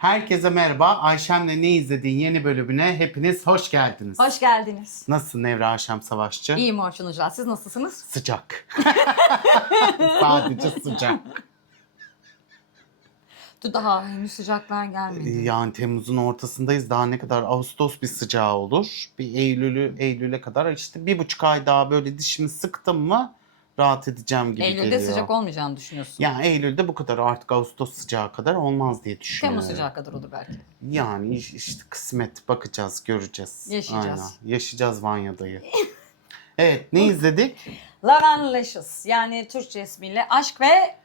Herkese merhaba. Ayşem'le Ne İzlediğin yeni bölümüne hepiniz hoş geldiniz. Hoş geldiniz. Nasılsın Nevra Ayşem Savaşçı? İyiyim Orçun Hoca. Siz nasılsınız? Sıcak. Sadece sıcak. Daha henüz sıcaklar gelmedi. Yani Temmuz'un ortasındayız. Daha ne kadar Ağustos bir sıcağı olur. Bir Eylül'e kadar işte 1,5 ay daha böyle dişimi sıktım mı rahat edeceğim gibi Eylül'de geliyor. sıcak olmayacağını düşünüyorsun. Yani Eylül'de bu kadar artık Ağustos sıcağı kadar olmaz diye düşünüyorum. Temmuz sıcağı kadar olur belki. Yani işte kısmet, bakacağız, göreceğiz. Yaşayacağız. Aynen. Yaşayacağız Vanya'dayı. Evet, ne izledik? Love and Lashes, yani Türkçe ismiyle Aşk ve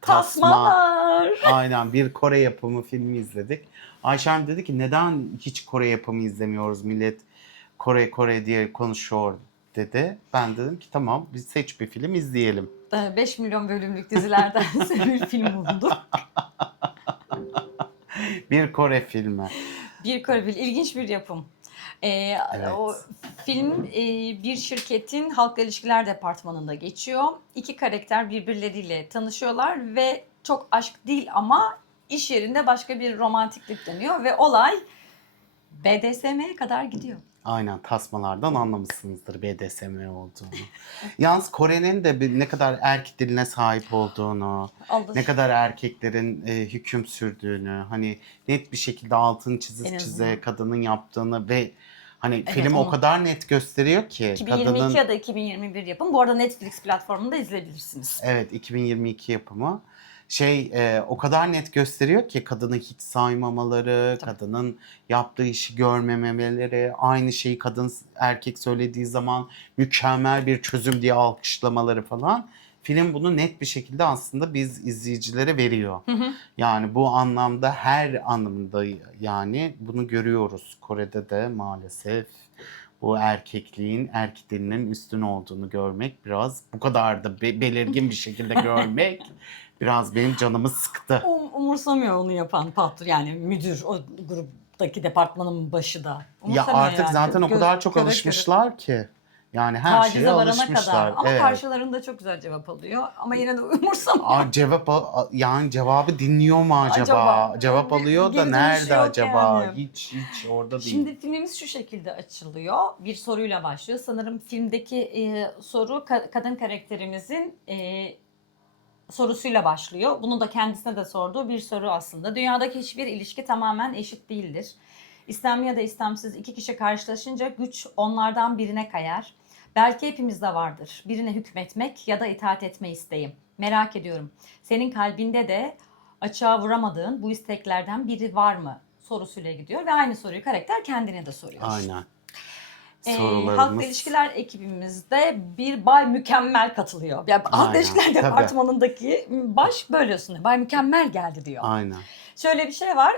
Tasmalar. Aynen, bir Kore yapımı filmi izledik. Ayşem dedi ki neden hiç Kore yapımı izlemiyoruz, millet Kore diye konuşuyor dedi. Ben dedim ki tamam, biz seç bir film izleyelim. 5 milyon bölümlük dizilerden bir film bulundu. Bir Kore filmi. Bir Kore filmi, ilginç bir yapım. Evet. O film bir şirketin halk ilişkiler departmanında geçiyor. İki karakter birbirleriyle tanışıyorlar ve çok aşk değil ama iş yerinde başka bir romantiklik dönüyor ve olay BDSM'ye kadar gidiyor. Aynen, tasmalardan anlamışsınızdır BDSM olduğunu. Yalnız Kore'nin de ne kadar erkek diline sahip olduğunu, Allah. ne kadar erkeklerin hüküm sürdüğünü, hani net bir şekilde altını En çize azından. çize kadının yaptığını ve hani Evet, film o onu. kadar net gösteriyor ki 2022 kadının, ya da 2021 yapım. Bu arada Netflix platformunda izleyebilirsiniz. evet, 2022 yapımı o kadar net gösteriyor ki kadını hiç saymamaları, kadının yaptığı işi görmemeleri, aynı şeyi kadın erkek söylediği zaman mükemmel bir çözüm diye alkışlamaları falan. Film bunu net bir şekilde aslında biz izleyicilere veriyor. Yani bu anlamda her anlamda yani bunu görüyoruz. Kore'de de maalesef bu erkekliğin erkek dilinin üstün olduğunu görmek biraz bu kadar da belirgin bir şekilde görmek biraz benim canımı sıktı. Umursamıyor onu yapan patron, yani müdür, o gruptaki departmanın başı da. Ya Umursamıyor artık yani. zaten o kadar çok köre köre. alışmışlar ki. Yani her şeye Tacize varana alışmışlar. kadar. Ama Evet. karşılarında çok güzel cevap alıyor. Ama yine de umursamıyor. Yani cevabı dinliyor mu acaba? Acaba? Cevap alıyor da Geri dönüşü nerede yok acaba? yani. Hiç orada değil. Şimdi filmimiz şu şekilde açılıyor. Bir soruyla başlıyor. Sanırım filmdeki soru kadın karakterimizin sorusuyla başlıyor. Bunu da kendisine de sorduğu bir soru aslında. Dünyadaki hiçbir ilişki tamamen eşit değildir. İstemli ya da istemsiz iki kişi karşılaşınca güç onlardan birine kayar. Belki hepimizde vardır. Birine hükmetmek ya da itaat etme isteği. Merak ediyorum. Senin kalbinde de açığa vuramadığın bu isteklerden biri var mı? Sorusuyla gidiyor ve aynı soruyu karakter kendine de soruyor. Aynen. Halkla ilişkiler ekibimizde bir Bay Mükemmel katılıyor. Yani halkla Aynen, ilişkiler tabii. departmanındaki baş böyle sunuyor. Bay Mükemmel geldi diyor. Aynen. Şöyle bir şey var.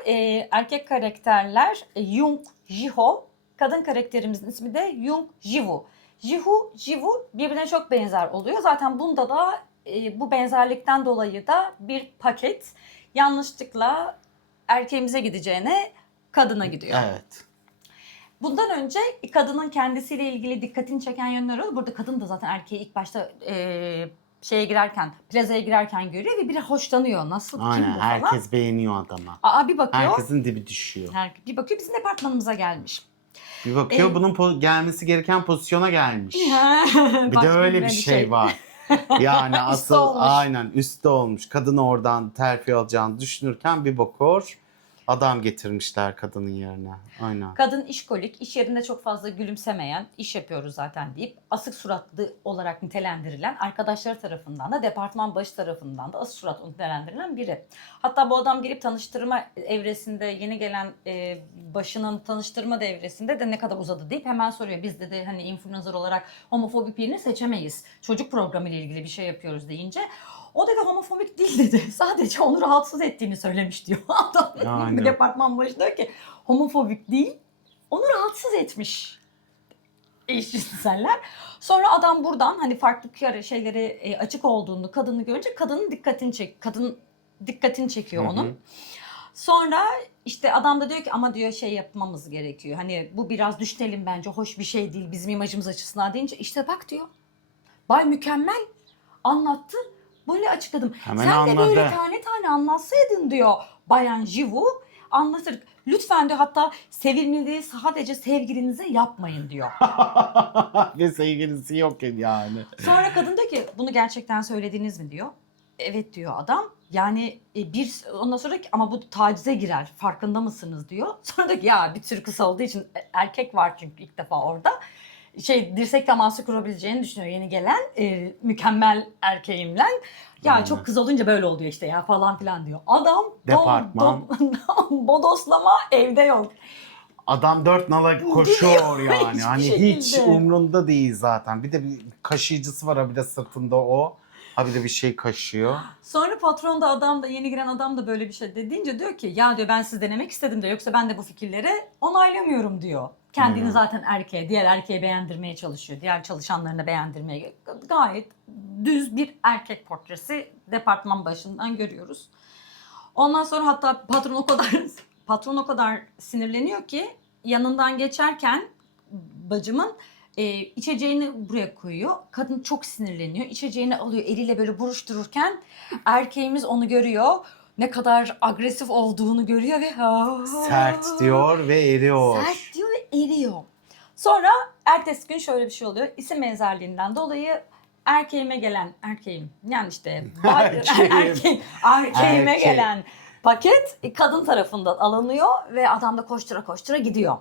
Erkek karakterler Jung Jiho. Kadın karakterimizin ismi de Jung Jiwoo. Jiwoo birbirine çok benzer oluyor. Zaten bunda da bu benzerlikten dolayı da bir paket yanlışlıkla erkeğimize gideceğine kadına gidiyor. Evet. Bundan önce kadının kendisiyle ilgili dikkatini çeken yönler oldu. Burada kadın da zaten erkeği ilk başta plazaya girerken görüyor ve biri hoşlanıyor. Nasıl, kim Aynen. bu falan. Herkes beğeniyor adama. Bir bakıyor. Herkesin dibi düşüyor. Bir bakıyor bizim departmanımıza gelmiş. Bir bakıyor bunun gelmesi gereken pozisyona gelmiş. Bir de Başka öyle bir şey var. Yani asıl olmuş. aynen üstte olmuş. Kadın oradan terfi alacağını düşünürken bir bakıyor adam getirmişler kadının yerine. Aynen. Kadın işkolik, iş yerinde çok fazla gülümsemeyen, iş yapıyoruz zaten deyip asık suratlı olarak nitelendirilen, arkadaşları tarafından da departman başı tarafından da asık surat nitelendirilen biri. Hatta bu adam gelip tanıştırma evresinde, yeni gelen başının tanıştırma devresinde de ne kadar uzadı deyip hemen soruyor. Biz de hani influencer olarak homofobik birini seçemeyiz. Çocuk programı ile ilgili bir şey yapıyoruz deyince o dedi homofobik değil dedi. Sadece onu rahatsız ettiğini söylemiş diyor. Adam bir departman başı diyor ki homofobik değil, onu rahatsız etmiş eşcinseller. Sonra adam buradan hani farklı şeyleri açık olduğunu, kadını görünce kadın dikkatini çekiyor onun. Sonra işte adam da diyor ki ama diyor şey yapmamız gerekiyor. Hani bu biraz düşünelim, bence hoş bir şey değil bizim imajımız açısından deyince işte bak diyor. Bay Mükemmel anlattı. Böyle açıkladım. Hemen Sen anladı. de böyle tane tane anlatsaydın diyor Bayan Jiwoo. anlatır. Lütfen diyor, hatta sevilmeliği sadece sevgilinize yapmayın diyor. Ve sevgilisi yok yani. Sonra kadın diyor ki bunu gerçekten söylediniz mi diyor. Evet diyor adam. Yani ondan sonra ki, ama bu tacize girer. Farkında mısınız diyor. Sonra diyor ki ya bir tür kısa olduğu için erkek var çünkü ilk defa orada. Dirsek teması kurabileceğini düşünüyor yeni gelen mükemmel erkeğimle. Ya Evet. çok kız olunca böyle oluyor işte ya falan filan diyor. Adam Departman. bodoslama evde yok. Adam 4 nala koşuyor yani. hiçbir Hani hiç şekilde. umrunda değil zaten. Bir de bir kaşıyıcısı var, bir de sırtında o. Ha bir de bir şey kaşıyor. Sonra patron da adam da yeni giren adam da böyle bir şey dediğince diyor ki ya diyor ben siz denemek istedim diyor. Yoksa ben de bu fikirleri onaylamıyorum diyor. Kendini zaten diğer erkeğe beğendirmeye çalışıyor. Diğer çalışanlarına beğendirmeye. Gayet düz bir erkek portresi departman başından görüyoruz. Ondan sonra hatta patron o kadar sinirleniyor ki yanından geçerken bacımın içeceğini buraya koyuyor. Kadın çok sinirleniyor. İçeceğini alıyor eliyle böyle buruştururken erkeğimiz onu görüyor. Ne kadar agresif olduğunu görüyor ve Sert diyor ve eriyor. Sert diyor ve eriyor. Sonra ertesi gün şöyle bir şey oluyor. İsim benzerliğinden dolayı erkeğime Erkek. gelen paket kadın tarafından alınıyor ve adam da koştura koştura gidiyor.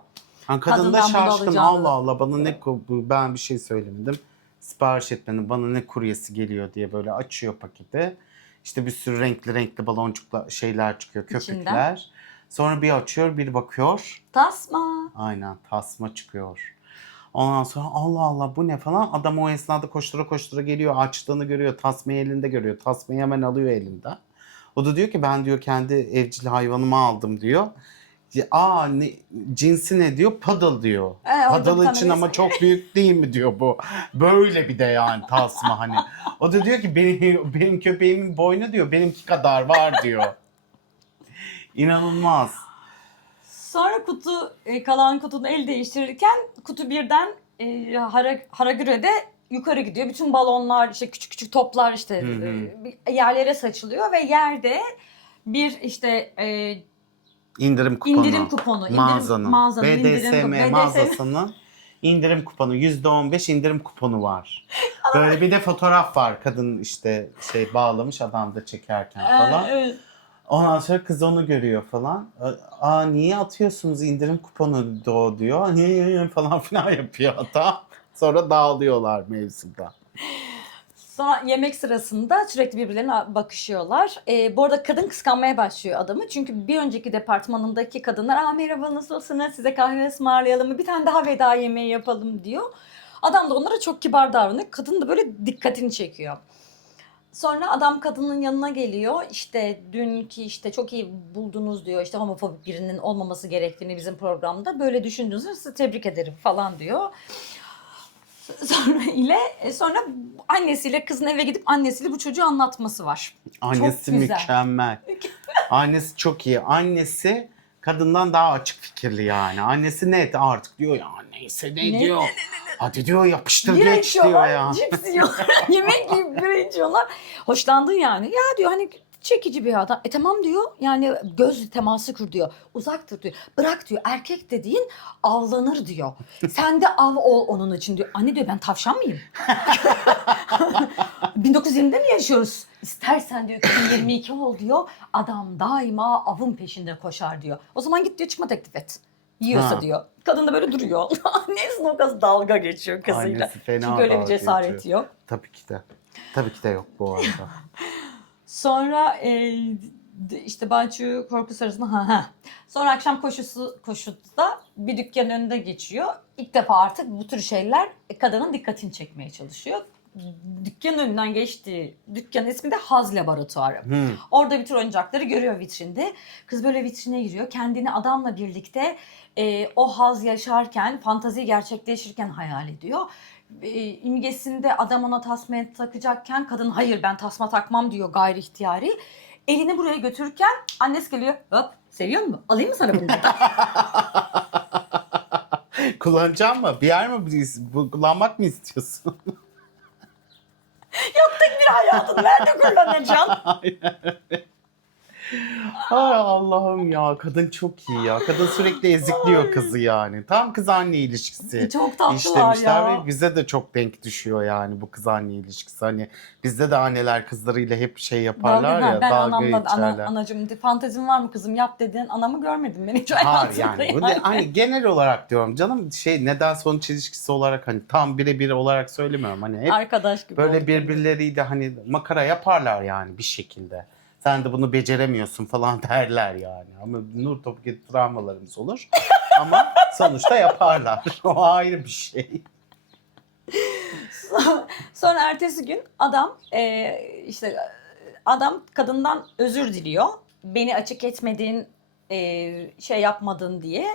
Kadın da Kadından bunu şaşkın. alacağını. Allah Allah, bana ne ben bir şey söylemedim. Sipariş etmenin bana ne kuryesi geliyor diye böyle açıyor paketi. İşte bir sürü renkli baloncukla şeyler çıkıyor, köpükler. İçinden. Sonra bir açıyor, bir bakıyor. Tasma. Aynen, tasma çıkıyor. Ondan sonra Allah Allah bu ne falan. Adam o esnada koştura koştura geliyor. Açtığını görüyor. Tasmayı elinde görüyor. Tasmayı hemen alıyor elinden. O da diyor ki ben diyor kendi evcil hayvanımı aldım diyor. Cinsi ne diyor? Paddle diyor. Orada Paddle bir için tane ama çok büyük değil mi diyor bu. Böyle bir de yani tasma hani. O da diyor ki benim köpeğimin boynu diyor benimki kadar var diyor. İnanılmaz. Sonra kalan kutunun el değiştirirken kutu birden Haragüre'de yukarı gidiyor. Bütün balonlar işte küçük küçük toplar işte yerlere saçılıyor ve yerde bir işte İndirim kuponu. indirim kuponu. Mağazanın. indirim BDSM mağazasının indirim kuponu. %15 indirim kuponu var. Böyle bir de fotoğraf var. Kadın işte bağlamış adam da çekerken falan. Evet. Ondan sonra kız onu görüyor falan. Niye atıyorsunuz indirim kuponu diyor. Falan filan yapıyor hatta. Sonra dağılıyorlar mevzuda. Sonra yemek sırasında sürekli birbirlerine bakışıyorlar. Bu arada kadın kıskanmaya başlıyor adamı. Çünkü bir önceki departmanındaki kadınlar merhaba nasılsınız size kahve ısmarlayalım mı bir tane daha veda yemeği yapalım diyor. Adam da onlara çok kibar davranıyor. Kadın da böyle dikkatini çekiyor. Sonra adam kadının yanına geliyor. İşte dünkü işte çok iyi buldunuz diyor. İşte homofobik birinin olmaması gerektiğini bizim programda böyle düşündüğünüzü sizi tebrik ederim falan diyor. Sonra annesiyle kızın eve gidip annesiyle bu çocuğu anlatması var. Annesi Çok güzel. mükemmel. Annesi çok iyi. Annesi kadından daha açık fikirli yani. Annesi net artık diyor ya neyse ne diyor. Hadi diyor yapıştır Bira geç diyor içiyorlar, ya. cips yiyorlar, yemek yiyip bira içiyorlar. Hoşlandın yani. Ya diyor hani çekici bir adam. Tamam diyor yani göz teması kur diyor. Uzaktır diyor. Bırak diyor erkek dediğin avlanır diyor. Sen de av ol onun için diyor. Anne diyor ben tavşan mıyım? 1920'de mi yaşıyoruz? İstersen diyor 2022 ol diyor. Adam daima avın peşinde koşar diyor. O zaman git diyor çıkma teklif et. Yiyorsa diyor. Kadın da böyle duruyor. Annesinin o kız dalga geçiyor kızıyla. Annesi fena Çünkü öyle bir dalga cesareti geçiyor. yok. Tabii ki de. Tabii ki de yok bu arada. Sonra işte Bançu korku sırasında Sonra akşam koşuda bir dükkanın önünde geçiyor. İlk defa artık bu tür şeyler kadının dikkatini çekmeye çalışıyor. Dükkanın önünden geçtiği dükkanın ismi de Haz Laboratuvarı. Orada bir tür oyuncakları görüyor vitrinde. Kız böyle vitrine giriyor. Kendini adamla birlikte o haz yaşarken, fantazi gerçekleşirken hayal ediyor. İmgesinde adam ona tasma takacakken kadın hayır ben tasma takmam diyor gayri ihtiyari. Elini buraya götürürken annesi geliyor. Hop seviyor musun? Alayım mı sana bunu? Kullanacağım mı? Bir yer mi kullanmak mı istiyorsun? Yaptık bir hayatını nerede kullanacaksın? Ay Allah'ım ya, kadın çok iyi ya. Kadın sürekli ezikliyor kızı yani. Tam kız anne ilişkisi Çok tatlılar işlemişler ya. ve bize de çok denk düşüyor yani bu kız anne ilişkisi. Hani bizde de anneler kızlarıyla hep şey yaparlar ya, Ben dalga anamla geçerler. anacığım fantezin var mı kızım yap dediğin anamı görmedim ben hiç Hayır hayatımda yani bu de, hani genel olarak diyorum canım, şey neden sonuç ilişkisi olarak, hani tam birebir olarak söylemiyorum. Hani hep Arkadaş gibi böyle oldukları. birbirleriyle hani makara yaparlar yani bir şekilde. Sen de bunu beceremiyorsun falan derler yani. Ama nur topu gibi travmalarımız olur. Ama sonuçta yaparlar. O ayrı bir şey. Sonra ertesi gün adam işte adam kadından özür diliyor. Beni açık etmedin, şey yapmadın diye.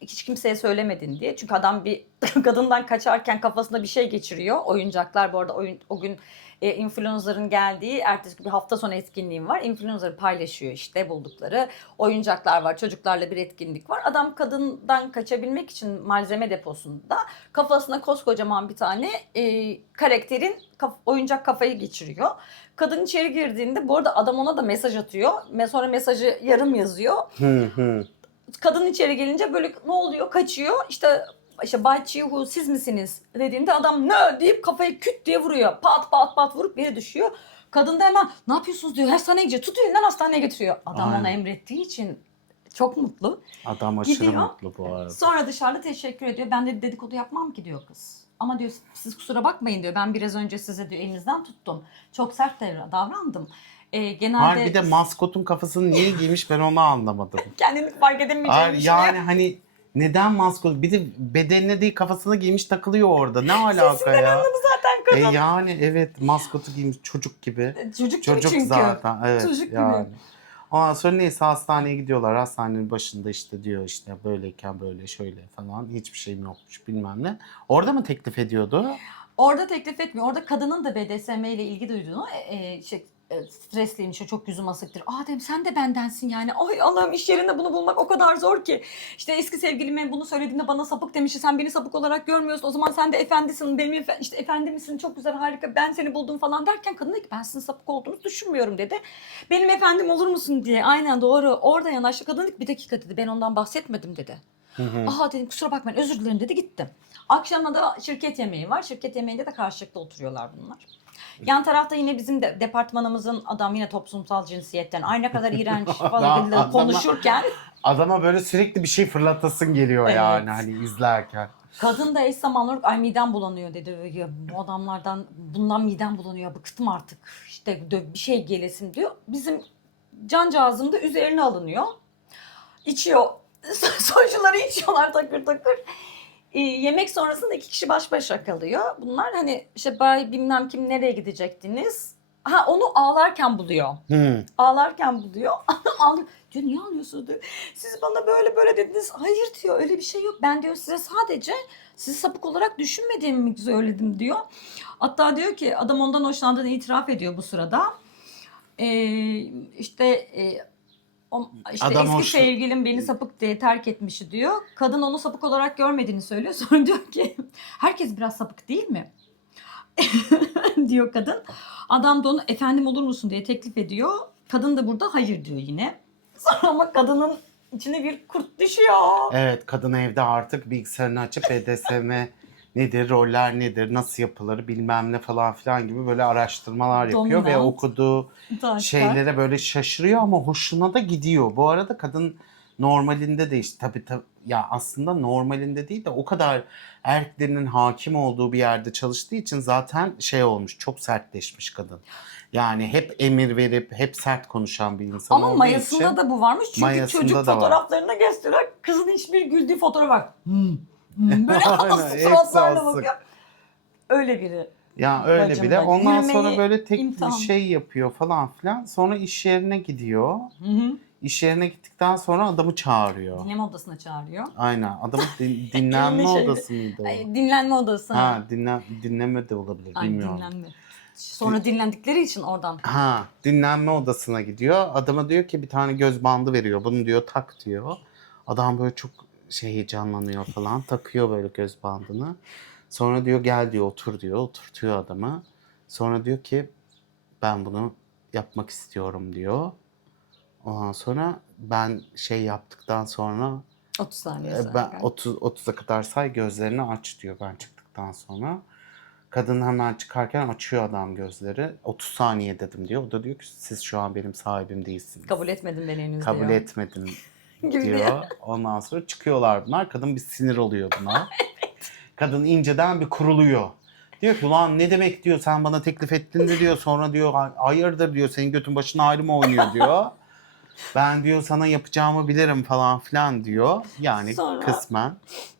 Hiç kimseye söylemedin diye. Çünkü adam bir kadından kaçarken kafasında bir şey geçiriyor. Oyuncaklar bu arada o gün influencer'ın geldiği ertesi gün bir hafta sonu etkinliğim var. Influencer paylaşıyor işte buldukları oyuncaklar var. Çocuklarla bir etkinlik var. Adam kadından kaçabilmek için malzeme deposunda kafasına koskocaman bir tane karakterin oyuncak kafayı geçiriyor. Kadın içeri girdiğinde bu arada adam ona da mesaj atıyor. Sonra mesajı yarım yazıyor. Hı hı. Kadın içeri gelince böyle ne oluyor? Kaçıyor. İşte Bay Chihu siz misiniz dediğinde adam ne deyip kafayı küt diye vuruyor. Pat pat pat vurup yere düşüyor. Kadın da hemen ne yapıyorsunuz diyor. Hastaneye gidiyor. Tutuyor elinden hastaneye götürüyor. Adam ona Aynen. emrettiği için çok mutlu. Adam aşırı Gidiyor. mutlu bu arada. Sonra dışarıda teşekkür ediyor. Ben de dedikodu yapmam ki diyor kız. Ama diyor siz kusura bakmayın diyor. Ben biraz önce size diyor elinizden tuttum. Çok sert davrandım. Genelde Hayır, bir de maskotun kafasını niye giymiş ben onu anlamadım. kendini fark edemeyeceğini Hayır, düşünüyor. yani hani neden maskot? Bir de bedenine değil kafasına giymiş takılıyor orada. Ne alaka ya? Zaten kadın. Yani evet, maskotu giymiş çocuk gibi. Çocuk gibi Çocuk çünkü. zaten, evet Çocuk yani. gibi. Ondan sonra neyse hastaneye gidiyorlar. Hastanenin başında işte diyor işte böyleyken böyle şöyle falan. Hiçbir şeyim yokmuş bilmem ne. Orada mı teklif ediyordu? Orada teklif etmiyor. Orada kadının da BDSM ile ilgi duyduğunu, stresliymiş, çok yüzüm asıktır. Aa dedim sen de bendensin yani. Ay Allah'ım iş yerinde bunu bulmak o kadar zor ki. İşte eski sevgilime bunu söylediğinde bana sapık demişti. Sen beni sapık olarak görmüyorsun. O zaman sen de efendisin. Benim işte efendimsin. Çok güzel, harika. Ben seni buldum falan derken kadın dedi ki ben sizin sapık olduğunuzu düşünmüyorum dedi. Benim efendim olur musun diye. Aynen doğru. Orada yanaştı. Kadın dedi ki bir dakika dedi. Ben ondan bahsetmedim dedi. Aha dedim kusura bakmayın özür dilerim dedi gitti. Akşama da şirket yemeği var. Şirket yemeğinde de karşılıklı oturuyorlar bunlar. Yan tarafta yine bizim de departmanımızın adam yine toplumsal cinsiyetten ay ne kadar iğrenç falan Adama- konuşurken Adama böyle sürekli bir şey fırlatasın geliyor Evet. yani hani izlerken. kadın da eş zamanlı olarak ay midem bulanıyor dedi. Ya, bu adamlardan bundan midem bulanıyor bıktım artık işte bir şey gelesin diyor. Bizim cancağızım da üzerine alınıyor. İçiyor. Soycuları içiyorlar takır takır. Yemek sonrasında iki kişi baş başa kalıyor. Bunlar hani işte bay bilmem kim nereye gidecektiniz. Ha onu ağlarken buluyor. Hı. Ağlarken buluyor. Adam ağlıyor. Diyor niye ağlıyorsunuz diyor. Siz bana böyle böyle dediniz. Hayır diyor öyle bir şey yok. Ben diyor size sadece sizi sapık olarak düşünmediğimi söyledim diyor. Hatta diyor ki adam ondan hoşlandığını itiraf ediyor bu sırada. İşte işte Adam eski hoş- sevgilim beni sapık diye terk etmişi diyor. Kadın onu sapık olarak görmediğini söylüyor. Sonra diyor ki herkes biraz sapık değil mi? diyor kadın. Adam da onu efendim olur musun diye teklif ediyor. Kadın da burada hayır diyor yine. Sonra ama kadının içine bir kurt düşüyor. Evet, kadın evde artık bilgisayarını açıp BDSM nedir, roller nedir, nasıl yapılır bilmem ne falan filan gibi böyle araştırmalar yapıyor ve Dominant. okuduğu Taşlar. şeylere böyle şaşırıyor ama hoşuna da gidiyor. Bu arada kadın normalinde de işte tabii ya aslında normalinde değil de o kadar erkeklerinin hakim olduğu bir yerde çalıştığı için zaten şey olmuş, çok sertleşmiş kadın. Yani hep emir verip hep sert konuşan bir insan Ama olduğu mayasında için. da bu varmış. Çünkü Mayasında çocuk da var. fotoğraflarına gösteriyor. Kızın hiçbir güldüğü fotoğraf var. Böyle Aynen, asık hepsi suratlarla asık. bakıyor. Öyle biri. Ya öyle Bacım bile. da Ondan gülmeyi sonra böyle tek bir imtihan. şey yapıyor falan filan. Sonra iş yerine gidiyor. Hı hı. İş yerine gittikten sonra adamı çağırıyor. Dinleme odasına çağırıyor. Aynen. Adamın dinlenme Elini şeyde- odası mıydı o? Dinlenme odası. Ha, dinleme de olabilir, Ay bilmiyorum. dinlenme. Sonra dinlendikleri için oradan. Ha, dinlenme odasına gidiyor. Adama diyor ki bir tane göz bandı veriyor. Bunu diyor tak diyor. Adam böyle çok heyecanlanıyor falan. Takıyor böyle göz bandını. Sonra diyor gel diyor otur diyor. Oturtuyor adamı. Sonra diyor ki ben bunu yapmak istiyorum diyor. Ondan sonra ben şey yaptıktan sonra 30 saniye sonra. ben 30'a kadar say, gözlerini aç diyor ben çıktıktan sonra. Kadın hemen çıkarken açıyor adam gözleri. 30 saniye dedim diyor. O da diyor ki siz şu an benim sahibim değilsiniz. Kabul etmedin beni henüz Kabul diyor. etmedim Gibi diyor. Ondan sonra çıkıyorlar bunlar. Kadın bir sinir oluyor buna. Kadın inceden bir kuruluyor. Diyor ki ulan ne demek diyor, sen bana teklif ettin de diyor, sonra diyor hayırdır diyor, senin götün başına ayrı mı oynuyor diyor. Ben diyor sana yapacağımı bilirim falan filan diyor. Yani Sonra- kısmen.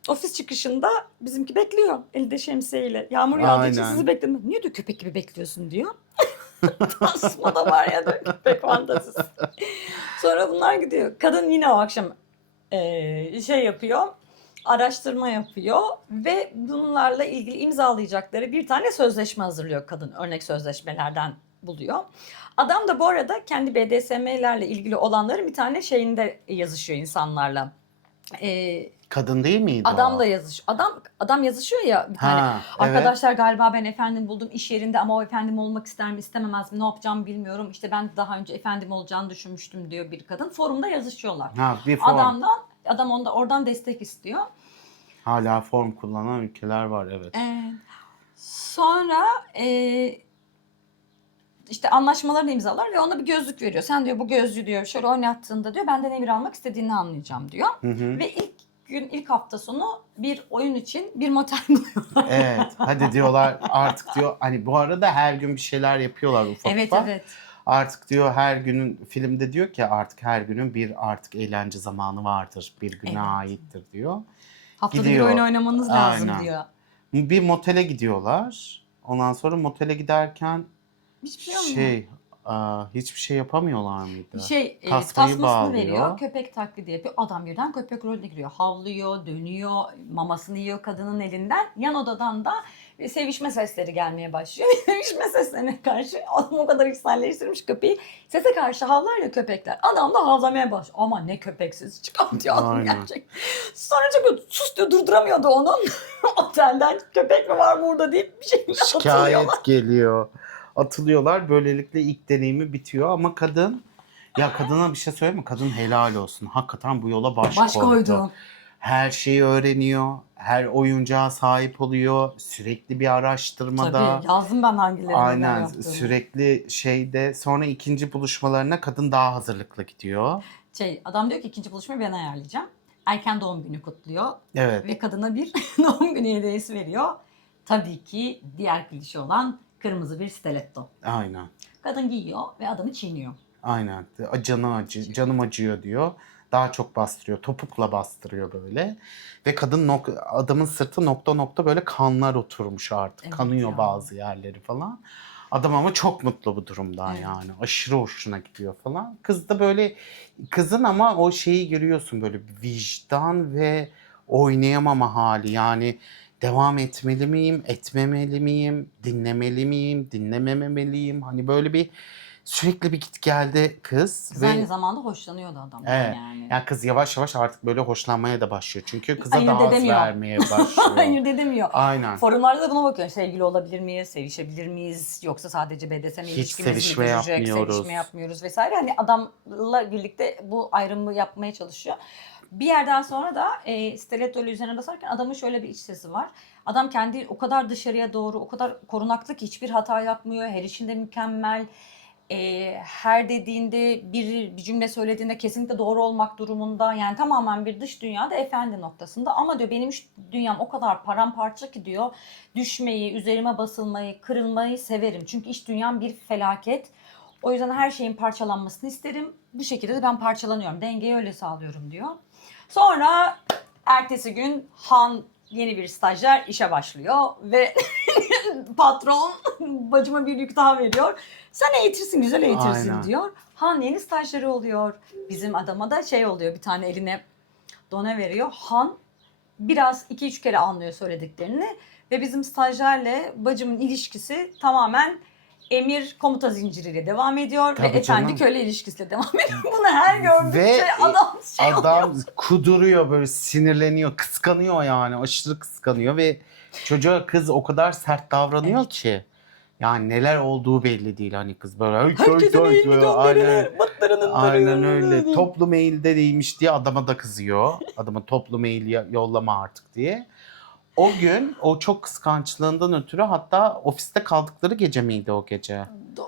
Ofis çıkışında bizimki bekliyor elde şemsiyeyle. Yağmur yağdığı için Aynen. sizi bekledim. Niye diyor köpek gibi bekliyorsun diyor. Tasma da var ya da köpek fantazisi. Sonra bunlar gidiyor. Kadın yine o akşam şey yapıyor. Araştırma yapıyor ve bunlarla ilgili imzalayacakları bir tane sözleşme hazırlıyor kadın. Örnek sözleşmelerden buluyor. Adam da bu arada kendi BDSM'lerle ilgili olanların bir tane şeyinde yazışıyor insanlarla. Kadın değil miydi Adam o? da adam yazışıyor ya bir tane. Ha, Arkadaşlar galiba ben efendim buldum iş yerinde ama o efendim olmak ister mi istememez mi ne yapacağımı bilmiyorum. İşte ben daha önce efendim olacağını düşünmüştüm diyor bir kadın. Forumda yazışıyorlar. Ha, bir form. Adam oradan destek istiyor. Hala form kullanan ülkeler var, evet. Sonra işte anlaşmalarını imzalar ve ona bir gözlük veriyor. Sen diyor bu gözlüğü diyor şöyle oynattığında diyor benden emir almak istediğini anlayacağım diyor. Hı hı. Ve ilk hafta sonu bir oyun için bir motel buluyorlar. Evet, hadi diyorlar artık diyor, hani bu arada her gün bir şeyler yapıyorlar ufak Evet ufak. evet. Artık diyor her günün, filmde diyor ki artık her günün bir artık eğlence zamanı vardır. Bir güne Evet. aittir diyor. Haftada bir Gidiyor. oyun oynamanız lazım Aynen. diyor. Bir motele gidiyorlar. Ondan sonra motele giderken Hiçbir şey olmuyor. hiçbir şey yapamıyorlar mıydı? Tasmasını Tasmayı bağlıyor. veriyor. Köpek taklidi yapıyor. Adam birden köpek rolüne giriyor. Havlıyor, dönüyor, mamasını yiyor kadının elinden. Yan odadan da sevişme sesleri gelmeye başlıyor. Sevişme seslerine karşı adam o kadar içselleştirmiş köpeği. Sese karşı havlar ya köpekler. Adam da havlamaya başlıyor. Ama ne köpeksiz çıkartıyor adam Aynen. gerçek. Sonra çıkıyor sus diyor durduramıyordu onu. Otelden köpek mi var burada deyip bir şekilde atılıyorlar. Şikayet geliyor. Atılıyorlar. Böylelikle ilk deneyimi bitiyor ama kadına bir şey söyleyeyim mi? Kadın helal olsun. Hakikaten bu yola baş koydu. Her şeyi öğreniyor. Her oyuncağa sahip oluyor. Sürekli bir araştırmada. Tabii yazdım ben hangilerine neler Aynen, yaptığımı. sürekli şeyde. Sonra ikinci buluşmalarına kadın daha hazırlıklı gidiyor. Adam diyor ki ikinci buluşmayı ben ayarlayacağım. Erken doğum günü kutluyor. Evet. Ve kadına bir doğum günü hediyesi veriyor. Tabii ki diğer klişe olan kırmızı bir stiletto. Aynen. Kadın giyiyor ve adamı çiğniyor. Aynen. Canım acıyor diyor. Daha çok bastırıyor. Topukla bastırıyor böyle. Ve adamın sırtı nokta nokta böyle kanlar oturmuş artık. Evet Kanıyor ya. bazı yerleri falan. Adam ama çok mutlu bu durumdan Evet. yani. Aşırı hoşuna gidiyor falan. Kız da böyle, kızın ama o şeyi görüyorsun, böyle vicdan ve oynayamama hali. Yani devam etmeli miyim, etmemeli miyim, dinlemeli miyim, dinlememeliyim? Hani böyle bir sürekli bir git geldi kız. Kız ve aynı zamanda hoşlanıyordu adamdan Evet. yani. Yani kız yavaş yavaş artık böyle hoşlanmaya da başlıyor. Çünkü kıza Ayırt daha az edemiyor. vermeye başlıyor. Hayır dedemiyor. Aynen. Forumlarda da buna bakıyor. Sevgili olabilir miyiz? Sevişebilir miyiz? Yoksa sadece BDSM Hiç ilişkimiz mi sevişme gülecek? yapmıyoruz. Sevişme yapmıyoruz vesaire. Hani adamla birlikte bu ayrımı yapmaya çalışıyor. Bir yerden sonra da stiletto ile üzerine basarken adamın şöyle bir iç sesi var. Adam kendi o kadar dışarıya doğru, o kadar korunaklı ki hiçbir hata yapmıyor. Her işinde mükemmel. Her dediğinde bir cümle söylediğinde kesinlikle doğru olmak durumunda, yani tamamen bir dış dünyada efendi noktasında, ama diyor benim iç dünyam o kadar paramparça ki diyor düşmeyi, üzerime basılmayı, kırılmayı severim. Çünkü iç dünyam bir felaket. O yüzden her şeyin parçalanmasını isterim. Bu şekilde de ben parçalanıyorum. Dengeyi öyle sağlıyorum diyor. Sonra ertesi gün Han yeni bir stajyer işe başlıyor ve patron bacıma bir yük daha veriyor. Sen eğitirsin, güzel eğitirsin Aynen. diyor. Han yeni stajyeri oluyor. Bizim adama da şey oluyor, bir tane eline done veriyor. Han biraz 2-3 kere anlıyor söylediklerini ve bizim stajyerle bacımın ilişkisi tamamen emir komuta zinciriyle devam ediyor. Tabii ve efendi canım. köle ilişkisiyle devam ediyor. Bunu her gördükçe Ve adam Adam kuduruyor, böyle sinirleniyor, kıskanıyor yani, aşırı kıskanıyor ve çocuğa kız o kadar sert davranıyor Evet. ki. Yani neler olduğu belli değil hani kız böyle. "Ay, Herkese mail gönderilir. Aynen öyle. Toplu mailde değilmiş diye adama da kızıyor. Adama toplu mail yollama artık diye. O gün o çok kıskançlığından ötürü hatta ofiste kaldıkları gece miydi o gece?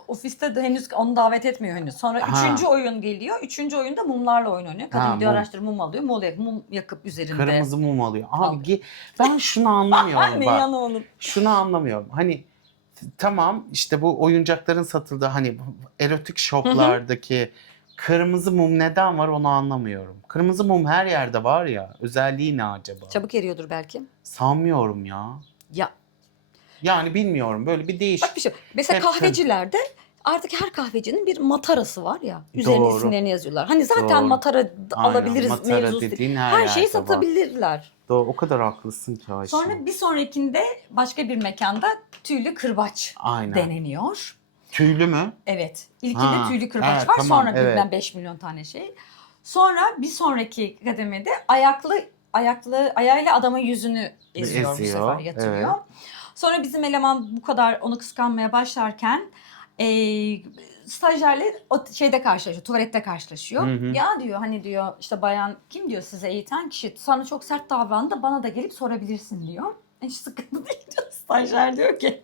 Ofiste de henüz onu davet etmiyor henüz. Sonra Ha. 3. oyun geliyor. 3. oyunda mumlarla oyun oynuyor. Kadın Ha, gidiyor mum. araştırıp mum alıyor. Mum yakıp üzerinde. Kırmızı mum alıyor. Abi Alıyor. ben şunu anlamıyorum Ne bak. yanı Şunu anlamıyorum. Hani tamam işte bu oyuncakların satıldığı hani erotik shoplardaki kırmızı mum neden var onu anlamıyorum. Kırmızı mum her yerde var ya. Özelliği ne acaba? Çabuk eriyordur belki. Sanmıyorum ya. Ya Yani bilmiyorum. Böyle bir değişik. bak bir şey. Mesela Hep kahvecilerde artık her kahvecinin bir matarası var ya. Üzerine Doğru. isimlerini yazıyorlar. Hani zaten Doğru. matara Aynen, alabiliriz matara mevzusu. dediğin her Her şeyi yerde var. satabilirler. Doğru, o kadar haklısın ki Ayşe. Sonra bir sonrakinde başka bir mekanda tüylü kırbaç Aynen. deneniyor. Tüylü mü? Evet. İlkinde Ha, tüylü kırbaç evet, var. tamam, Sonra evet. bilmem 5 milyon tane şey. Sonra bir sonraki kademede ayağıyla adamın yüzünü eziyor bu Eziyor, sefer yatırıyor. evet. Sonra bizim eleman bu kadar onu kıskanmaya başlarken stajyerle o şeyde karşılaşıyor, tuvalette karşılaşıyor. Hı hı. Ya diyor hani diyor işte bayan kim diyor size eğiten kişi sana çok sert davrandı bana da gelip sorabilirsin diyor. Hiç sıkıntı değil diyor. Stajyer diyor ki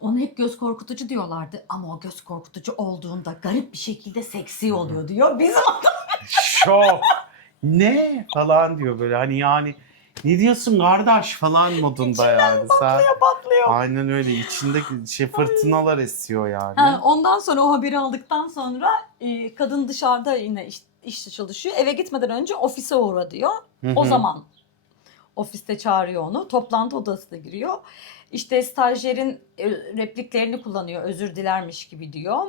onu hep göz korkutucu diyorlardı ama o göz korkutucu olduğunda garip bir şekilde seksi oluyor diyor. Bizim Şok. Ne falan diyor böyle hani yani ne diyorsun kardeş falan modunda yani. patlıyor. Aynen öyle içindeki fırtınalar esiyor yani. Ha, ondan sonra o haberi aldıktan sonra kadın dışarıda yine işte çalışıyor. Eve gitmeden önce ofise uğra diyor. Hı O hı. zaman ofiste çağırıyor onu. Toplantı odasına giriyor. İşte stajyerin repliklerini kullanıyor. Özür dilermiş gibi diyor.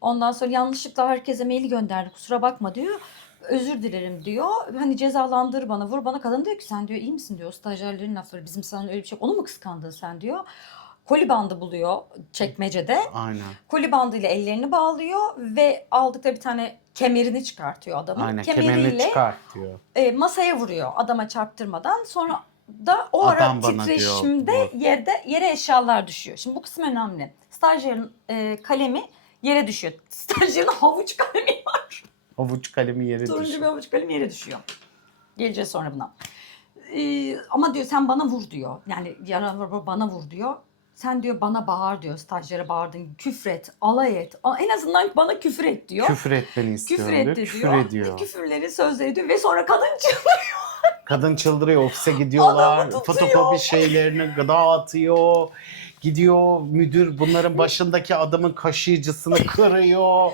Ondan sonra yanlışlıkla herkese mail gönderdi. Kusura bakma diyor. Özür dilerim diyor. Hani cezalandır bana, vur bana. Kadın diyor ki sen diyor iyi misin diyor. Stajyerlerin lafları bizim sana öyle bir şey. Onu mu kıskandın sen diyor. Koli bandı buluyor çekmecede. Aynen. Koli bandıyla ellerini bağlıyor ve aldıkları bir tane kemerini çıkartıyor adamın. Aynen kemerini çıkart diyor. Masaya vuruyor adama çarptırmadan. Sonra da o Adam ara bana titreşimde diyor, yere eşyalar düşüyor. Şimdi bu kısım önemli. Stajyerin kalemi yere düşüyor. Stajyerin havuç kalemi var. Havuç kalemi yere Turuncu bir düşüyor. havuç kalemi yere düşüyor. Geleceğiz sonra buna. Ama diyor sen bana vur diyor. Yani bana vur diyor. Sen diyor bana bağır diyor. Stajyere bağırdın. Küfret, alay et. En azından bana küfür et diyor. Küfür etmeni istiyorum Küfür diyor. etti Küfür diyor. ediyor. Küfürleri sözleri diyor. Ve sonra kadın çıldırıyor. Kadın çıldırıyor, ofise gidiyorlar, Adamı tutuyor. fotokopi şeylerini dağıtıyor. Gidiyor müdür bunların başındaki adamın kaşıyıcısını kırıyor.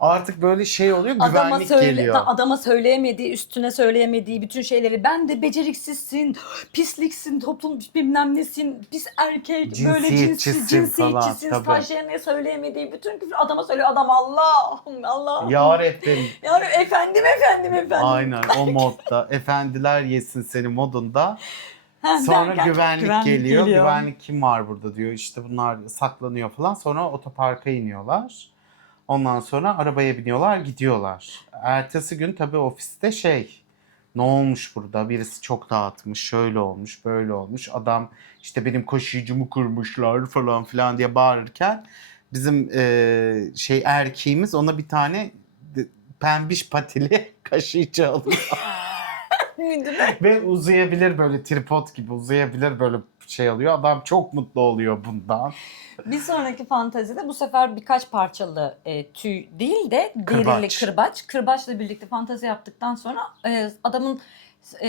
Artık böyle şey oluyor, güvenlik geliyor. Adama söyleyemediği, üstüne söyleyemediği bütün şeyleri ben de beceriksizsin, pisliksin, toplum bilmem nesin, pis erkek, böyle Cinsiyetçisin falan, cinsiyetçisin, tabii. stajyerine söyleyemediği bütün küfür adama söylüyor. Adam Allah. Yarabbim. Yani efendim. Aynen o modda. Efendiler yesin seni modunda. Sonra Derken güvenlik geliyor. Güvenlik kim var burada diyor. İşte bunlar saklanıyor falan. Sonra otoparka iniyorlar. Ondan sonra arabaya biniyorlar, gidiyorlar. Ertesi gün tabii ofiste ne olmuş burada? Birisi çok dağıtmış, şöyle olmuş, böyle olmuş. Adam işte benim kaşıyıcımı kırmışlar falan filan diye bağırırken bizim erkeğimiz ona bir tane pembiş patili kaşıyıcı alıyor. Ve uzayabilir böyle tripod gibi uzayabilir böyle alıyor. Adam çok mutlu oluyor bundan. Bir sonraki fantezide bu sefer birkaç parçalı tüy değil de derili kırbaç. Kırbaçla birlikte fantezi yaptıktan sonra adamın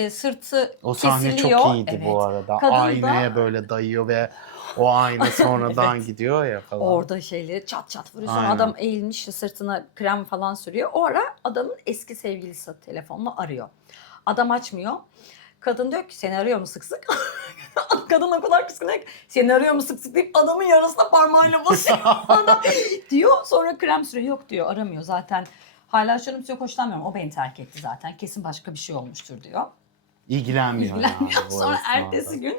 sırtı o sahne kesiliyor. çok iyiydi Evet. bu arada. Kadın da Aynaya böyle dayıyor ve o ayna sonradan gidiyor ya falan. orada şeyleri çat çat vuruyor. Sonra Aynen. adam eğilmiş sırtına krem falan sürüyor. O ara adamın eski sevgilisi telefonla arıyor. Adam açmıyor. Kadın diyor ki seni arıyor mu sık sık? Kadın o kadar kıskanıyor ki seni arıyor mu sık sık deyip adamın yarısına parmağıyla basıyor. Adam diyor sonra krem sürüyor. Yok diyor aramıyor zaten. Hala şunun yok hoşlanmıyorum. O beni terk etti zaten. Kesin başka bir şey olmuştur diyor. İlgilenmiyor yani. o Sonra esnada. ertesi gün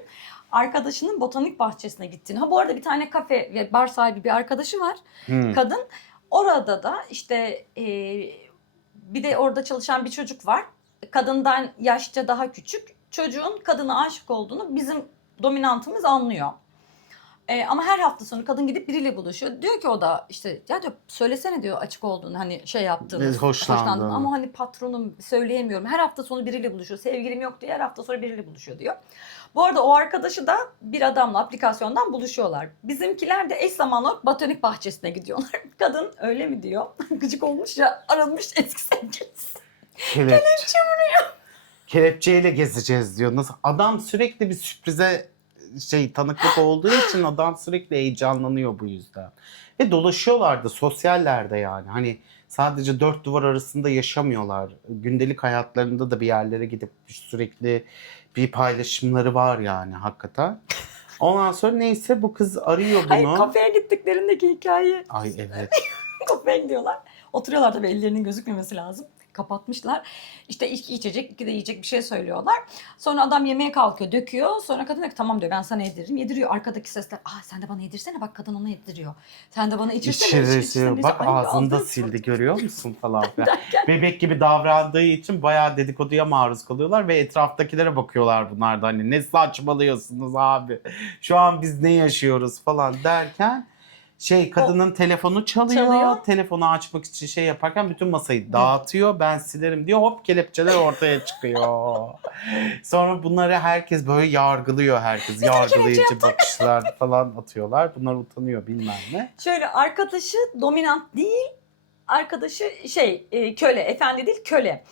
arkadaşının botanik bahçesine gittiğini. Bu arada bir tane kafe ve bar sahibi bir arkadaşı var. Kadın. Orada da işte bir de orada çalışan bir çocuk var. Kadından yaşça daha küçük. Çocuğun kadına aşık olduğunu bizim dominantımız anlıyor. Ama her hafta sonu kadın gidip biriyle buluşuyor. Diyor ki o da işte ya diyor söylesene diyor açık olduğunu hani şey yaptığını. Hoşlandığını. Ama hani patronum söyleyemiyorum. Her hafta sonu biriyle buluşuyor. Sevgilim yok diye her hafta sonra biriyle buluşuyor diyor. Bu arada o arkadaşı da bir adamla aplikasyondan buluşuyorlar. Bizimkiler de eş zamanlı botanik bahçesine gidiyorlar. Kadın öyle mi diyor? Gıcık olmuş ya arılmış eski sevgilisi. Kelepçe vuruyor. Kelepçeyle gezeceğiz diyor. Nasıl? Adam sürekli bir sürprize tanıklık olduğu için adam sürekli heyecanlanıyor bu yüzden. Ve dolaşıyorlar da sosyallerde yani. Hani sadece dört duvar arasında yaşamıyorlar. Gündelik hayatlarında da bir yerlere gidip sürekli bir paylaşımları var yani hakikaten. Ondan sonra neyse bu kız arıyor bunu. Hayır kafeye gittiklerindeki hikaye. Ay evet. Kafeye gidiyorlar. Oturuyorlar tabii ellerinin gözükmemesi lazım. Kapatmışlar. İşte içecek, iki de yiyecek bir şey söylüyorlar. Sonra adam yemeğe kalkıyor, döküyor. Sonra kadın diyor ki tamam diyor ben sana yediririm. Yediriyor. Arkadaki sesler sen de bana yedirsene bak kadın ona yediriyor. Sen de bana içirsene. İçirisi. Bak ağzında sildi görüyor musun falan filan. Bebek gibi davrandığı için bayağı dedikoduya maruz kalıyorlar ve etraftakilere bakıyorlar bunlar da hani ne saçmalıyorsunuz abi. Şu an biz ne yaşıyoruz falan derken kadının telefonu çalıyor. Telefonu açmak için şey yaparken bütün masayı dağıtıyor. Ben silerim diyor. Hop kelepçeler ortaya çıkıyor. Sonra bunları herkes böyle yargılıyor herkes. Yargılayıcı bakışlar falan atıyorlar. Bunlar utanıyor bilmem ne. Şöyle arkadaşı dominant değil. Arkadaşı köle. Efendi değil köle.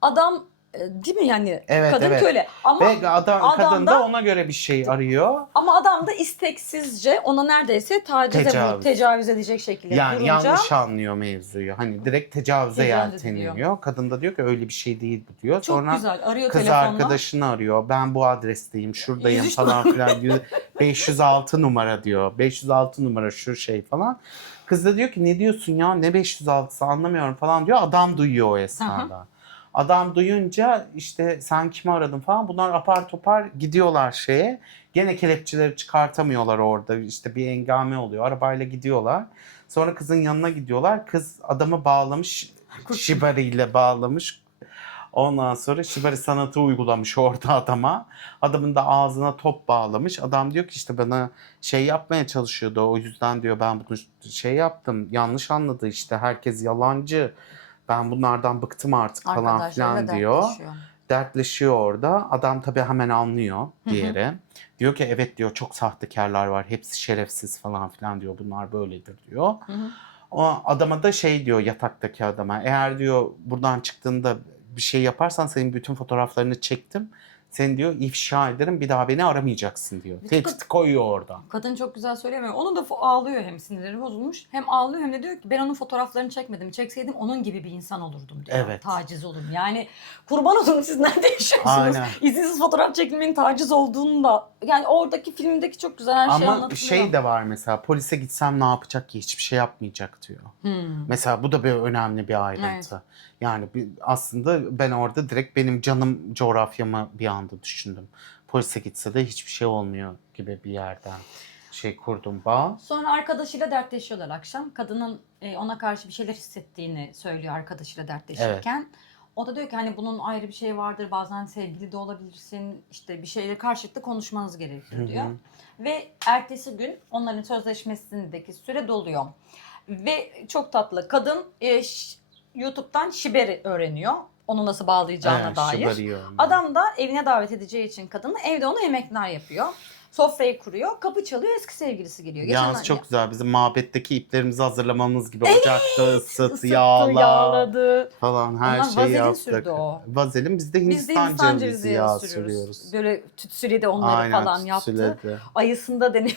Adam değil mi yani? Evet, kadın evet. köle. Ama ve kadın da ona göre bir şey arıyor. Ama adam da isteksizce ona neredeyse tecavüz edecek şekilde yani durunca. yanlış anlıyor mevzuyu. Hani direkt tecavüze yelteniyor. Kadın da diyor ki öyle bir şey değil bu diyor. Çok Sonra güzel arıyor kız telefonla. arkadaşını arıyor. Ben bu adresteyim, şuradayım 103 falan filan diyor. 506 numara diyor. 506 numara şu şey falan. Kız da diyor ki ne diyorsun ya ne 506'sı anlamıyorum falan diyor. Adam duyuyor o esnada. Adam duyunca işte sen kimi aradın falan bunlar apar topar gidiyorlar şeye. Gene kelepçeleri çıkartamıyorlar orada işte bir engame oluyor. Arabayla gidiyorlar. Sonra kızın yanına gidiyorlar. Kız adamı bağlamış. Shibari ile bağlamış. Ondan sonra Shibari sanatı uygulamış orada adama. Adamın da ağzına top bağlamış. Adam diyor ki işte bana şey yapmaya çalışıyordu. O yüzden diyor ben bunu şey yaptım. Yanlış anladı işte herkes yalancı. Ben bunlardan bıktım artık falan filan diyor. Dertleşiyor orada. Adam tabii hemen anlıyor diğeri. Diyor ki evet diyor çok sahtekarlar var. Hepsi şerefsiz falan filan diyor. Bunlar böyledir diyor. O adama da şey diyor yataktaki adama. Eğer diyor buradan çıktığında bir şey yaparsan senin bütün fotoğraflarını çektim. Seni diyor ifşa ederim bir daha beni aramayacaksın diyor. Tehdit koyuyor orada. Kadın çok güzel söylemiyor. Onun da ağlıyor hem sinirleri bozulmuş. Hem ağlıyor hem de diyor ki ben onun fotoğraflarını çekmedim. Çekseydim onun gibi bir insan olurdum diyor. Evet. Taciz olurum. Yani kurban olun siz nerede yaşıyorsunuz? Aynen. İzinsiz fotoğraf çekilmenin taciz olduğunu da yani oradaki filmdeki çok güzel her şey anlatılıyor. Ama şey de var mesela polise gitsem ne yapacak ki hiçbir şey yapmayacak diyor. Mesela bu da bir önemli bir ayrıntı. Evet. Yani aslında ben orada direkt benim canım coğrafyamı bir anda düşündüm. Polise gitse de hiçbir şey olmuyor gibi bir yerden kurdum bağ. Sonra arkadaşıyla dertleşiyorlar akşam. Kadının ona karşı bir şeyler hissettiğini söylüyor arkadaşıyla dertleşirken. Evet. O da diyor ki hani bunun ayrı bir şey vardır. Bazen sevgili de olabilirsin. İşte bir şeyle karşılıklı konuşmanız gerekiyor diyor. Ve ertesi gün onların sözleşmesindeki süre doluyor. Ve çok tatlı. Kadın YouTube'dan Shibari öğreniyor. Onu nasıl bağlayacağına dair. Adam da evine davet edeceği için kadını evde ona yemekler yapıyor. Sofrayı kuruyor. Kapı çalıyor. Eski sevgilisi geliyor. Yalnız çok güzel. Bizim mabetteki iplerimizi hazırlamamız gibi ocakta ısıt, yağladı falan her onlar şeyi yaptık. Sürdü o. Vazelin biz de Hindistan cevizi yağı sürüyoruz. Böyle tütsüledi onları falan yaptı. Ayısında denedi.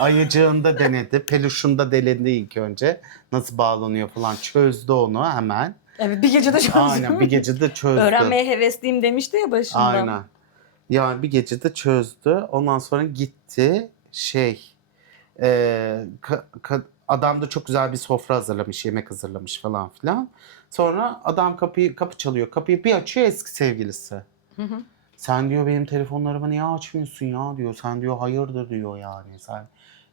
Ayıcığında denedi. Peluşunda denedi ilk önce. Nasıl bağlanıyor falan çözdü onu hemen. Evet bir gecede çözdü. Aynen bir gecede çözdü. Öğrenmeye hevesliyim demişti ya başında. Aynen. Yani bir gecede çözdü. Ondan sonra gitti adam da çok güzel bir sofra hazırlamış, yemek hazırlamış falan filan. Sonra adam kapı çalıyor. Kapıyı bir açıyor eski sevgilisi. Sen diyor benim telefonlarımı niye açmıyorsun ya diyor. Sen diyor hayırdır diyor yani. Sen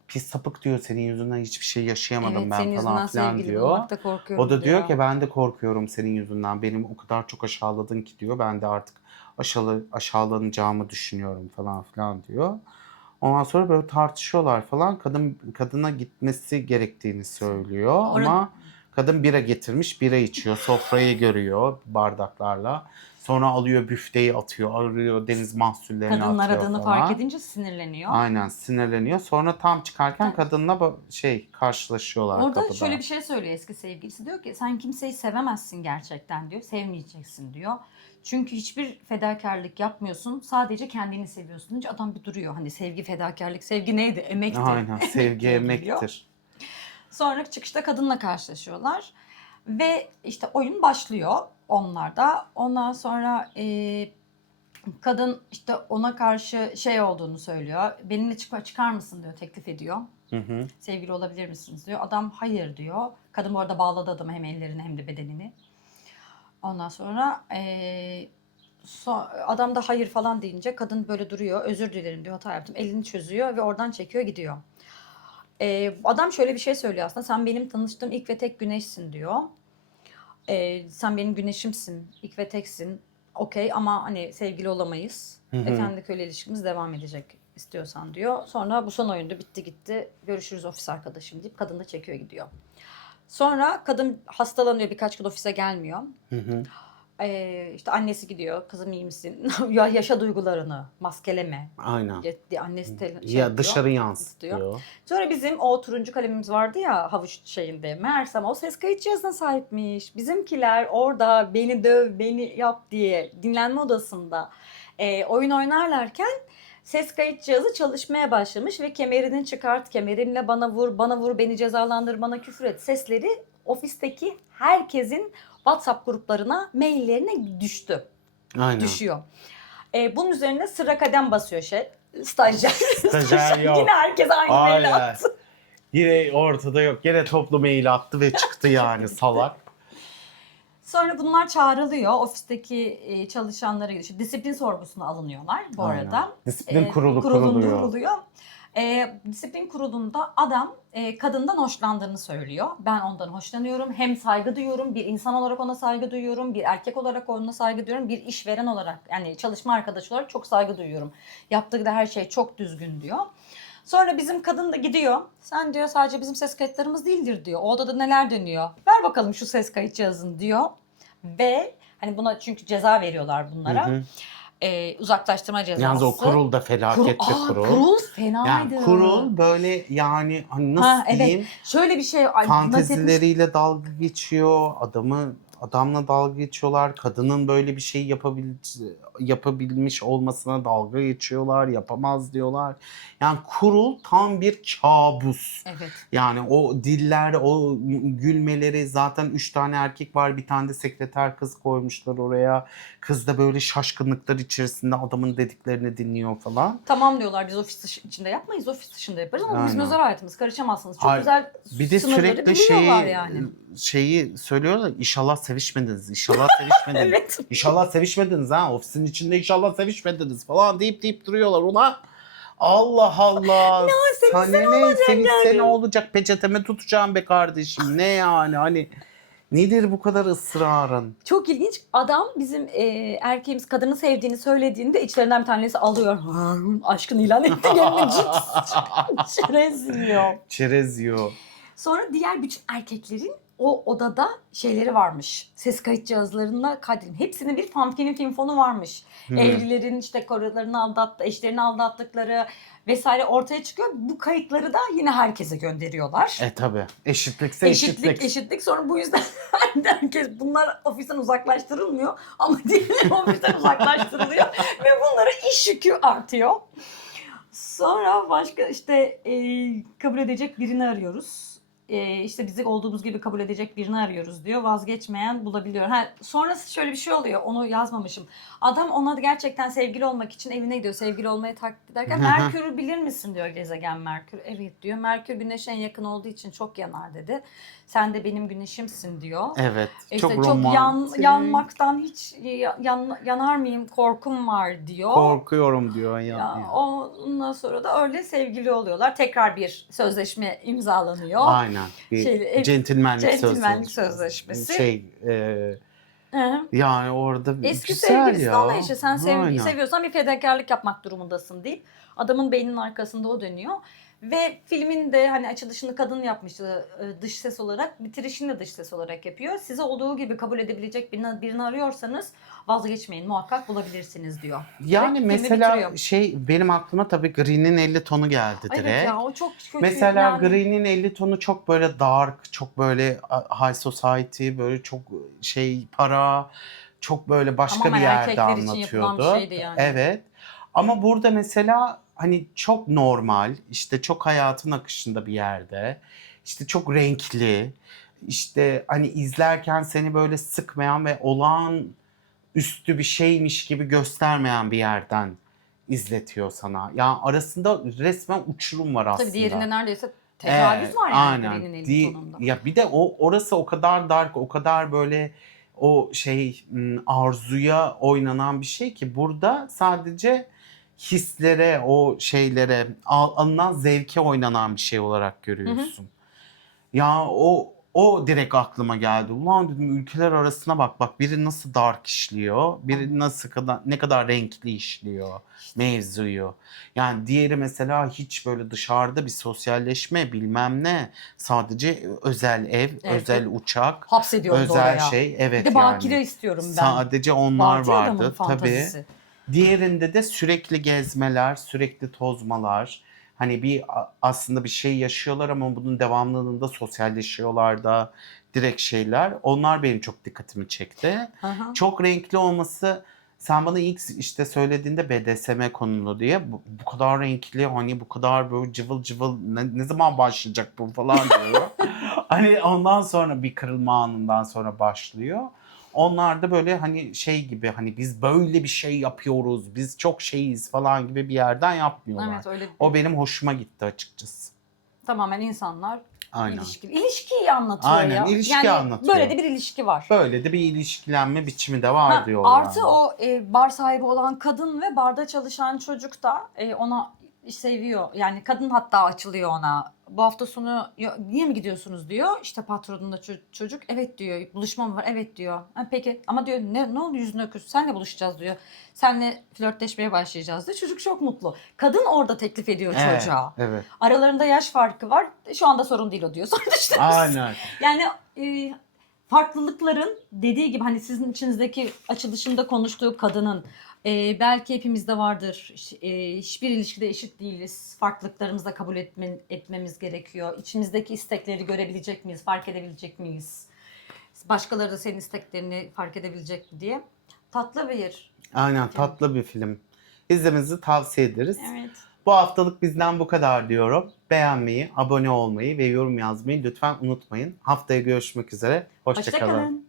pis sapık diyor senin yüzünden hiçbir şey yaşayamadım ben falan filan diyor. O da diyor ki ben de korkuyorum senin yüzünden. Benim o kadar çok aşağıladın ki diyor. Ben de artık aşağılanacağımı düşünüyorum falan filan diyor. Ondan sonra böyle tartışıyorlar falan. Kadına gitmesi gerektiğini söylüyor ama kadın bira getirmiş, bira içiyor, sofrayı görüyor bardaklarla. Sonra alıyor büfteyi atıyor, arıyor deniz mahsullerini Kadının atıyor aradığını falan. fark edince sinirleniyor. Aynen sinirleniyor. Sonra tam çıkarken Evet. kadınla karşılaşıyorlar Orada kapıda. şöyle bir şey söylüyor eski sevgilisi. Diyor ki sen kimseyi sevemezsin gerçekten diyor. Sevmeyeceksin diyor. Çünkü hiçbir fedakarlık yapmıyorsun. Sadece kendini seviyorsun. Deyince adam bir duruyor. Hani sevgi fedakarlık. Sevgi neydi? Emekti. Aynen sevgi diye geliyor. emektir. Sonra çıkışta kadınla karşılaşıyorlar. Ve işte oyun başlıyor onlarda. Ondan sonra kadın işte ona karşı şey olduğunu söylüyor. Benimle çıkar mısın diyor, teklif ediyor. Hı hı. Sevgili olabilir misiniz diyor. Adam hayır diyor. Kadın bu arada bağladı adamı hem ellerini hem de bedenini. Ondan sonra adam da hayır falan deyince kadın böyle duruyor. Özür dilerim diyor, hata yaptım. Elini çözüyor ve oradan çekiyor gidiyor. Adam şöyle bir şey söylüyor aslında. Sen benim tanıştığım ilk ve tek güneşsin diyor. Sen benim güneşimsin, ilk ve teksin. Okey ama hani sevgili olamayız. Efendi köle ilişkimiz devam edecek istiyorsan diyor. Sonra bu son oyundu, bitti gitti. Görüşürüz ofis arkadaşım deyip kadın da çekiyor gidiyor. Sonra kadın hastalanıyor, birkaç gün ofise gelmiyor. İşte annesi gidiyor, kızım iyi misin? Ya yaşa duygularını, maskeleme. Aynen. Annesi Ya dışarı yansıtıyor. Sonra bizim o turuncu kalemimiz vardı ya havuç şeyinde. Meğersem o ses kayıt cihazına sahipmiş. Bizimkiler orada beni döv, beni yap diye dinlenme odasında oyun oynarlarken ses kayıt cihazı çalışmaya başlamış ve kemerini çıkart, kemerinle bana vur, bana vur, beni cezalandır, bana küfür et sesleri ofisteki herkesin WhatsApp gruplarına, maillerine düşüyor. Bunun üzerine sıra kadem basıyor stajyer. Stajyer yok. Yine herkes aynı maili attı. Yine ortada yok. Yine toplu mail attı ve çıktı yani salak. Sonra bunlar çağrılıyor. Ofisteki çalışanlara gidiyor. Disiplin sorgusuna alınıyorlar bu arada. Disiplin kurulu kuruluyor. Disiplin kurulunda adam kadından hoşlandığını söylüyor. Ben ondan hoşlanıyorum. Hem saygı duyuyorum. Bir insan olarak ona saygı duyuyorum. Bir erkek olarak ona saygı duyuyorum. Bir işveren olarak yani çalışma arkadaşı olarak çok saygı duyuyorum. Yaptığı da her şey çok düzgün diyor. Sonra bizim kadın da gidiyor. Sen diyor sadece bizim ses kayıtlarımız değildir diyor. O odada neler dönüyor? Ver bakalım şu ses kayıt cihazını diyor. Ve hani buna çünkü ceza veriyorlar bunlara. Uzaklaştırma cezası. Yalnız o kurul da felaket bir kurul. Kurul fenaydı. Yani kurul böyle yani hani nasıl diyeyim? Evet. Şöyle bir şey. Fantezileriyle dalga geçiyor. Adamla dalga geçiyorlar. Kadının böyle bir şey yapabilmiş olmasına dalga geçiyorlar. Yapamaz diyorlar. Yani kurul tam bir kabus. Evet. Yani o diller, o gülmeleri zaten 3 tane erkek var. Bir tane de sekreter kız koymuşlar oraya. Kız da böyle şaşkınlıklar içerisinde adamın dediklerini dinliyor falan. Tamam diyorlar biz ofis içinde yapmayız. Ofis dışında yaparız ama bizim özel hayatımız karışamazsınız. Çok güzel bir de sürekli şeyi söylüyorlar. İnşallah sevişmediniz. İnşallah sevişmediniz. Evet. İnşallah sevişmediniz ha. Ofisin içinde inşallah sevişmediniz falan deyip duruyorlar ona. Allah Allah. Sevişse ne olacak? Peçeteme tutacağım be kardeşim. Ne yani hani nedir bu kadar ısrarın? Çok ilginç. Adam bizim erkeğimiz kadını sevdiğini söylediğinde içlerinden bir tanesi alıyor. Aşkını ilan etti. Yerine çerez yiyor. Çerez yiyor. Sonra diğer bütün erkeklerin o odada şeyleri varmış. Ses kayıt cihazlarına kaydedin. Hepsinin bir film fonu varmış. Evlilerin işte karılarını eşlerini aldattıkları vesaire ortaya çıkıyor. Bu kayıtları da yine herkese gönderiyorlar. Tabi. Eşitlikse eşitlik. Eşitlik. Sonra bu yüzden herkes bunlar ofisten uzaklaştırılmıyor ama diğerleri ofisten uzaklaştırılıyor ve bunlara iş yükü artıyor. Sonra başka işte kabul edecek birini arıyoruz. İşte bizi olduğumuz gibi kabul edecek birini arıyoruz diyor. Vazgeçmeyen bulabiliyor. Sonrası şöyle bir şey oluyor. Onu yazmamışım. Adam ona gerçekten sevgili olmak için evine gidiyor. Sevgili olmayı taklit ederken Merkür'ü bilir misin diyor gezegen Merkür. Evet diyor. Merkür Güneş'e en yakın olduğu için çok yanar dedi. Sen de benim güneşimsin diyor. Evet. İşte çok romantik. yanmaktan hiç yanar mıyım korkum var diyor. Korkuyorum diyor. Ondan sonra da öyle sevgili oluyorlar. Tekrar bir sözleşme imzalanıyor. Aynen. Bir centilmenlik sözleşmesi. Hı. Yani orada Eski güzel sevgilisi de ya. ona işte sen Aynen. seviyorsan bir fedakarlık yapmak durumundasın deyip adamın beyninin arkasında o dönüyor. Ve filmin de hani açılışını kadın yapmıştı dış ses olarak, bitirişini de dış ses olarak yapıyor. Size olduğu gibi kabul edebilecek birini arıyorsanız vazgeçmeyin, muhakkak bulabilirsiniz diyor. Yani Direkt filmi mesela bitiriyor. benim aklıma tabii Green'in 50 tonu geldi Ay evet direkt. ya, o çok kötü Mesela yani. Green'in 50 tonu çok böyle dark, çok böyle high society, böyle çok para, çok böyle başka Tamamen bir yerde erkekler için yapılan bir anlatıyordu. şeydi yani. Evet. Ama burada mesela hani çok normal, işte çok hayatın akışında bir yerde, işte çok renkli, işte hani izlerken seni böyle sıkmayan ve olağan üstü bir şeymiş gibi göstermeyen bir yerden izletiyor sana. Yani arasında resmen uçurum var aslında. Tabii diğerinde neredeyse tecavüz var yani Aynen. Green'in 50 tonunda. Ya bir de orası o kadar dark, o kadar böyle o arzuya oynanan bir şey ki burada sadece hislere, o şeylere, alınan zevke oynanan bir şey olarak görüyorsun. Ya o direkt aklıma geldi. Ulan dedim ülkeler arasına bak biri nasıl dark işliyor, biri ne kadar renkli işliyor mevzuyu. Yani diğeri mesela hiç böyle dışarıda bir sosyalleşme bilmem ne. Sadece özel ev, özel uçak, Hapsediyordu özel oraya. şey. Evet Bir de bakire yani. istiyorum ben. Sadece onlar Vardı ya adamın vardı tabii. fantazisi. Diğerinde de sürekli gezmeler, sürekli tozmalar. Hani aslında bir şey yaşıyorlar ama bunun devamlılığında sosyalleşiyorlar da direkt şeyler. Onlar benim çok dikkatimi çekti. Aha. Çok renkli olması sen bana ilk işte söylediğinde BDSM konulu diye bu kadar renkli hani bu kadar böyle cıvıl cıvıl ne zaman başlayacak bu falan diyor. Hani ondan sonra bir kırılma anından sonra başlıyor. Onlar da böyle hani şey gibi hani biz böyle bir şey yapıyoruz, biz çok şeyiz falan gibi bir yerden yapmıyorlar. Evet öyle O benim hoşuma gitti açıkçası. tamamen insanlar Aynen. ilişkiyi anlatıyor Aynen ya. ilişki Yani anlatıyor. böyle de bir ilişki var. Böyle de bir ilişkilenme biçimi de var diyor Artı yani. o bar sahibi olan kadın ve barda çalışan çocuk da ona seviyor. Yani kadın hatta açılıyor ona. Bu hafta sonu niye mi gidiyorsunuz diyor. İşte patronun da çocuk evet diyor. Buluşmam var evet diyor. Ha, peki ama diyor ne oldu yüzüne küs. Senle buluşacağız diyor. Senle flörtleşmeye başlayacağız diyor. Çocuk çok mutlu. Kadın orada teklif ediyor çocuğa. Evet. Aralarında yaş farkı var. Şu anda sorun değil o diyor. Sonuçta Aynen. yani farklılıkların dediği gibi hani sizin içinizdeki açılışında konuştuğu kadının belki hepimizde vardır. Hiçbir ilişkide eşit değiliz. Farklılıklarımızı da kabul etmemiz gerekiyor. İçimizdeki istekleri görebilecek miyiz? Fark edebilecek miyiz? Başkaları da senin isteklerini fark edebilecek mi diye. Tatlı bir. Aynen tatlı bir film. İzlemenizi tavsiye ederiz. Evet. Bu haftalık bizden bu kadar diyorum. Beğenmeyi, abone olmayı ve yorum yazmayı lütfen unutmayın. Haftaya görüşmek üzere. Hoşça kalın. Hoşça kalın.